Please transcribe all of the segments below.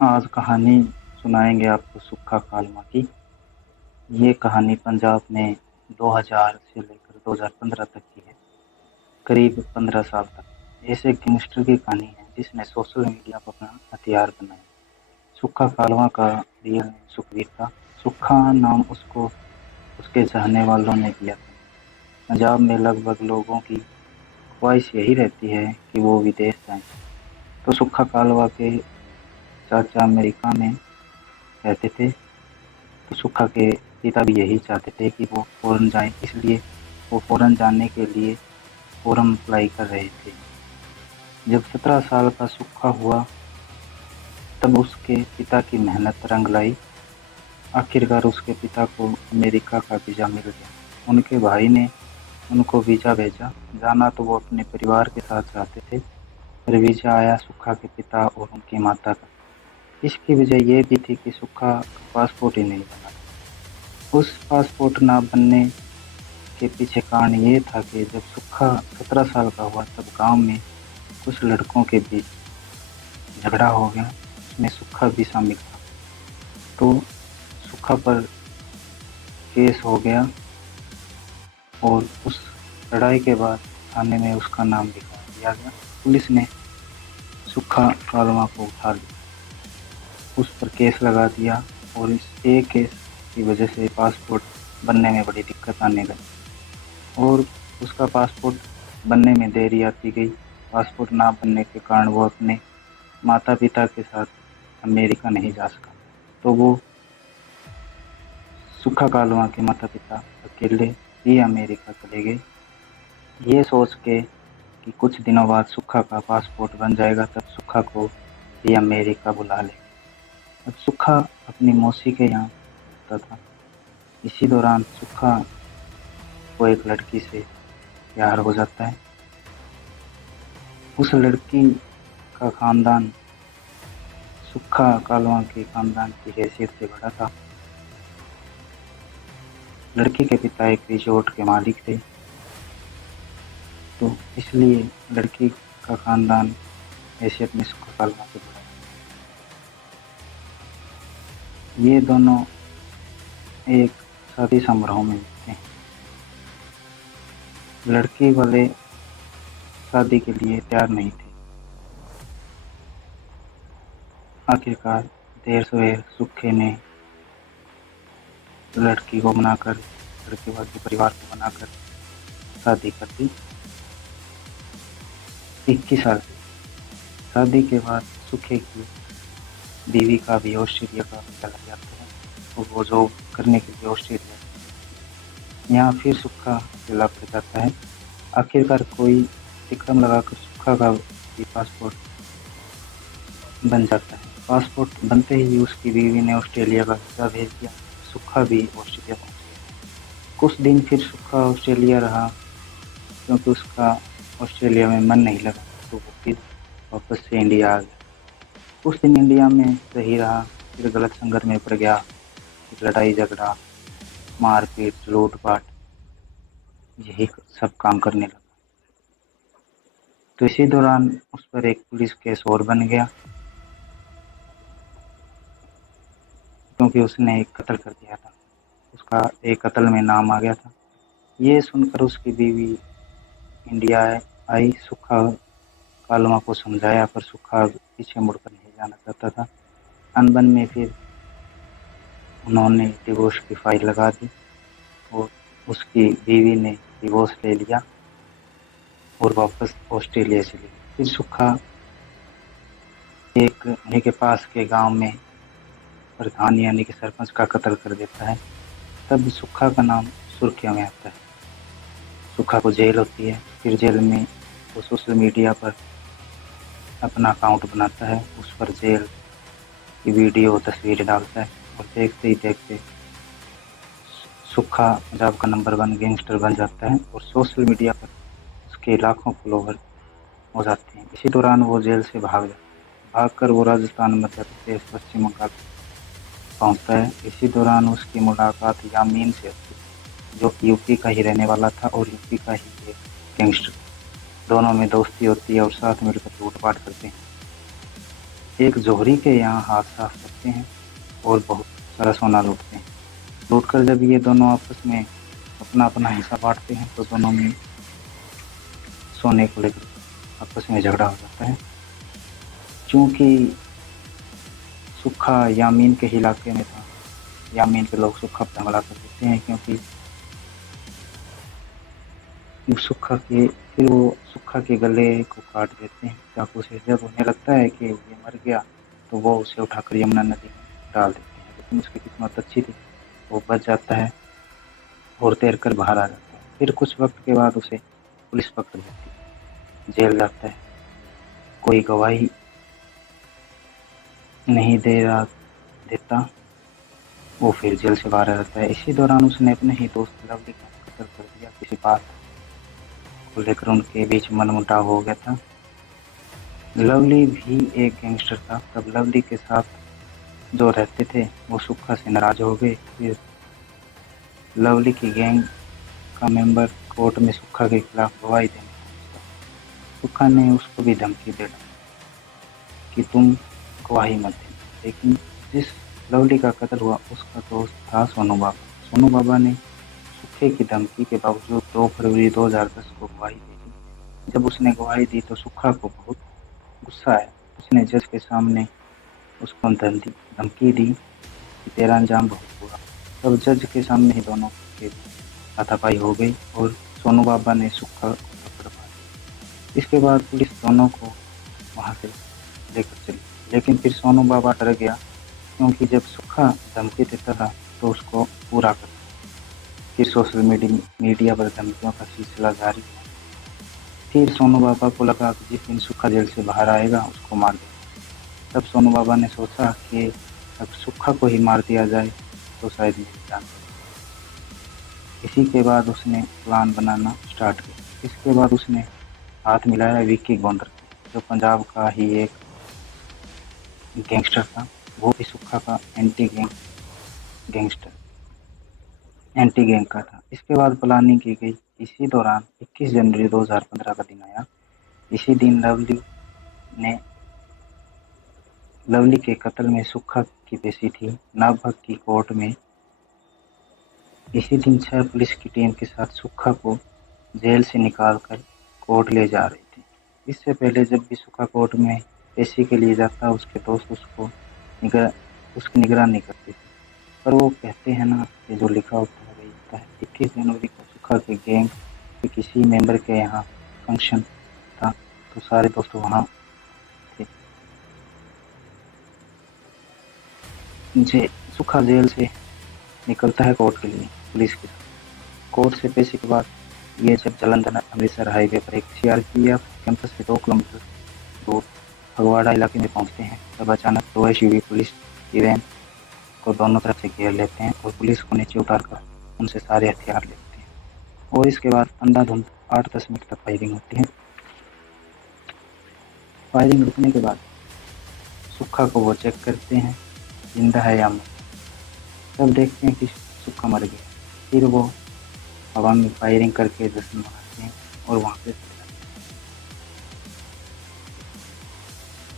आज कहानी सुनाएंगे आपको सुक्खा कालवा की। ये कहानी पंजाब में 2000 से लेकर 2015 तक की है, करीब 15 साल तक। ऐसे गैंगस्टर की कहानी है जिसने सोशल मीडिया को अपना हथियार बनाया। सुक्खा कालवा का रियल नेम सुखवीर था। सुक्खा नाम उसको उसके चाहने वालों ने दिया था। पंजाब में लगभग लोगों की ख्वाहिश यही रहती है कि वो विदेश जाएं, तो सुक्खा कालवा के चाचा अमेरिका में रहते थे। तो सुक्खा के पिता भी यही चाहते थे कि वो फॉरेन जाएं, इसलिए वो फॉरेन जाने के लिए फॉर्म अप्लाई कर रहे थे। जब 17 साल का सुक्खा हुआ तब उसके पिता की मेहनत रंग लाई। आखिरकार उसके पिता को अमेरिका का वीज़ा मिल गया। उनके भाई ने उनको वीज़ा भेजा। जाना तो वो अपने परिवार के साथ चाहते थे, पर वीज़ा आया सुक्खा के पिता और उनकी माता का। इसकी वजह यह भी थी कि सुक्खा का पासपोर्ट ही नहीं बना था। उस पासपोर्ट ना बनने के पीछे कारण ये था कि जब सुक्खा 17 साल का हुआ तब गांव में कुछ लड़कों के बीच झगड़ा हो गया। उसमें सुक्खा भी शामिल था। तो सुक्खा पर केस हो गया और उस लड़ाई के बाद थाने में उसका नाम लिखवा दिया गया। पुलिस ने सुक्खा कालवा को उठा लिया, उस पर केस लगा दिया और इस एक केस की वजह से पासपोर्ट बनने में बड़ी दिक्कत आने लगी और उसका पासपोर्ट बनने में देरी आती गई। पासपोर्ट ना बनने के कारण वो अपने माता पिता के साथ अमेरिका नहीं जा सका। तो वो सुक्खा कालवा के माता पिता अकेले ही अमेरिका चले गए, ये सोच के कि कुछ दिनों बाद सुक्खा का पासपोर्ट बन जाएगा, तब सुक्खा को भी अमेरिका बुला ले। अब सुक्खा अपनी मौसी के यहाँ होता था। इसी दौरान सुक्खा को एक लड़की से प्यार हो जाता है। उस लड़की का खानदान सुक्खा कालवा के खानदान की हैसियत से बड़ा था। लड़की के पिता एक रिजॉर्ट के मालिक थे, तो इसलिए लड़की का खानदान हैसियत में सुक्खा कालवा से बड़ा। ये दोनों एक शादी समारोह में मिलते हैं। लड़की वाले शादी के लिए तैयार नहीं थे। आखिरकार देर सवेर सुक्खे ने लड़की को मनाकर, लड़के वाले परिवार को मनाकर शादी कर दी। 21 साल की शादी के बाद सुखे की बीवी का भी ऑस्ट्रेलिया का वीजा लग जाता है, तो वो जॉब करने के लिए ऑस्ट्रेलिया यहाँ फिर सुक्खा अकेला पड़ जाता है। आखिरकार कोई तिकड़म लगाकर सुक्खा का भी पासपोर्ट बन जाता है। पासपोर्ट बनते ही उसकी बीवी ने ऑस्ट्रेलिया का वीज़ा भेज दिया। सुक्खा भी ऑस्ट्रेलिया पहुंच गया। कुछ दिन फिर सुक्खा ऑस्ट्रेलिया रहा, क्योंकि उसका ऑस्ट्रेलिया में मन नहीं लगा, तो वो फिर वापस से इंडिया आ गया। कुछ दिन इंडिया में सही रहा, फिर गलत संगत में पड़ गया। फिर लड़ाई झगड़ा, मारपीट, लूटपाट, यही सब काम करने लगा। तो इसी दौरान उस पर एक पुलिस केस और बन गया, क्योंकि उसने एक कत्ल कर दिया था। उसका एक कत्ल में नाम आ गया था। ये सुनकर उसकी बीवी इंडिया आई। सुक्खा कालवा को समझाया, पर सुक्खा पीछे मुड़कर नहीं जाना चाहता था। अनबन में फिर उन्होंने डिवोर्स की फाइल लगा दी और उसकी बीवी ने डिवोर्स ले लिया और वापस ऑस्ट्रेलिया चली गई। फिर सुक्खा एक उन्हीं के पास के गांव में प्रधान यानी कि सरपंच का कत्ल कर देता है। तब सुक्खा का नाम सुर्खियों में आता है। सुक्खा को जेल होती है। फिर जेल में वो सोशल मीडिया पर अपना अकाउंट बनाता है, उस पर जेल की वीडियो तस्वीर डालता है और देखते ही देखते सुक्खा पंजाब का नंबर 1 गैंगस्टर बन जाता है और सोशल मीडिया पर उसके लाखों फॉलोवर हो जाते हैं। इसी दौरान वो जेल से भाग जाता है। भागकर वो राजस्थान, मध्य प्रदेश, पश्चिम बंगाल पहुंचता है। इसी दौरान उसकी मुलाकात यामीन से होती है, जो यूपी का ही रहने वाला था और यूपी का ही एक गैंगस्टर। दोनों में दोस्ती होती है और साथ मिलकर लूटपाट करते हैं। एक जोहरी के यहाँ हाथ साफ करते हैं और बहुत सारा सोना लूटते हैं। लूटकर जब ये दोनों आपस में अपना अपना हिस्सा बांटते हैं तो दोनों में सोने को लेकर आपस में झगड़ा हो जाता है। क्योंकि सुक्खा यामीन के इलाके में था, यामीन के लोग सुक्खा पर हमला कर देते हैं, क्योंकि सुक्खा के फिर वो सुक्खा के गले को काट देते हैं चाकू से। जब उन्हें लगता है कि ये मर गया तो वो उसे उठाकर यमुना नदी में डाल देते हैं, लेकिन उसकी किस्मत अच्छी थी, वो बच जाता है और तैरकर बाहर आ जाता है। फिर कुछ वक्त के बाद उसे पुलिस पकड़ लेती है, जेल जाता है, कोई गवाही नहीं देता, वो फिर जेल से बाहर आता है। इसी दौरान उसने अपने ही दोस्त लवली का कत्ल कर दिया। किसी बात को लेकर उनके बीच मनमुटाव हो गया था। लवली भी एक गैंगस्टर था। तब लवली के साथ जो रहते थे वो सुक्खा से नाराज हो गए। फिर लवली की गैंग का मेंबर कोर्ट में सुक्खा के खिलाफ गवाही देने पहुंचता। सुक्खा ने उसको भी धमकी दे डाली कि तुम गवाही मत देना, लेकिन जिस लवली का कत्ल हुआ उसका दोस्त था सोनू बाबा। सोनू बाबा ने सुक्खे की धमकी के बावजूद 2 फरवरी 2010 को गवाही दे दी। जब उसने गवाही दी तो सुक्खा को बहुत गुस्सा आया। उसने जज के सामने उसको धमकी दी कि तेरा अंजाम बहुत बुरा। तब जज के सामने ही दोनों के हाथापाई हो गई और सोनू बाबा ने सुक्खा को पकड़ पाया। इसके बाद पुलिस दोनों को वहां से लेकर चली, लेकिन फिर सोनू बाबा डर गया, क्योंकि जब सुक्खा धमकी देता था तो उसको पूरा करता। फिर सोशल मीडिया पर धमकियों का सिलसिला जारी था। फिर सोनू बाबा को लगा कि जिस दिन सुक्खा जेल से बाहर आएगा उसको मार देगा। तब सोनू बाबा ने सोचा कि अब सुक्खा को ही मार दिया जाए तो शायद मेरी जान बचे। इसी के बाद उसने प्लान बनाना स्टार्ट किया। इसके बाद उसने हाथ मिलाया विक्की गोंडर, जो पंजाब का ही एक गैंगस्टर था। वो भी सुक्खा का एंटी गैंग का था। इसके बाद प्लानिंग की गई। इसी दौरान 21 जनवरी 2015 का दिन आया। इसी दिन लवली के कत्ल में सुक्खा की पेशी थी नागभग की कोर्ट में। इसी दिन 6 पुलिस की टीम के साथ सुक्खा को जेल से निकालकर कोर्ट ले जा रहे थे। इससे पहले जब भी सुक्खा कोर्ट में पेशी के लिए जाता, उसके दोस्त उसकी निगरानी करते थे। पर वो कहते हैं ना कि जो लिखा होता है वही होता है। 21 जनवरी को सुक्खा के गैंग के किसी मेंबर के यहाँ फंक्शन था, तो सारे दोस्त वहाँ थे। सुक्खा जेल से निकलता है कोर्ट के लिए पुलिस के साथ। कोर्ट से पेशी के बाद ये जब जालंधर अमृतसर हाईवे पर एक सीआरपीएफ कैंपस से 2 किलोमीटर दूर फगवाड़ा इलाके में पहुंचते हैं, तब अचानक 2 एसयूवी पुलिस की वैन को दोनों तरफ से घेर लेते हैं और पुलिस को नीचे उतारकर उनसे सारे हथियार लेते हैं। और इसके बाद अंधाधुंध 8-10 मिनट तक फायरिंग होती है। फायरिंग रुकने के बाद सुक्खा को वो चेक करते हैं जिंदा है या मर। तब देखते हैं कि सुक्खा मर गया। फिर वो हवा में फायरिंग करके जश्न मनाते हैं और वहां से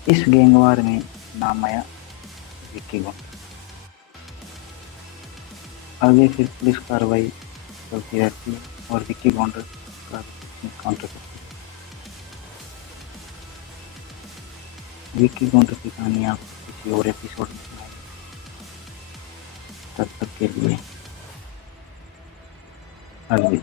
इस गैंगवार में नाम आया विक्की गोंडर। आगे फिर पुलिस कार्रवाई चलती रहती है और विक्की गोंडर का काउंटर करती है। विक्की गोंडर की कहानी आप किसी और एपिसोड में सुनाएंगे। तब तक के लिए अलविदा।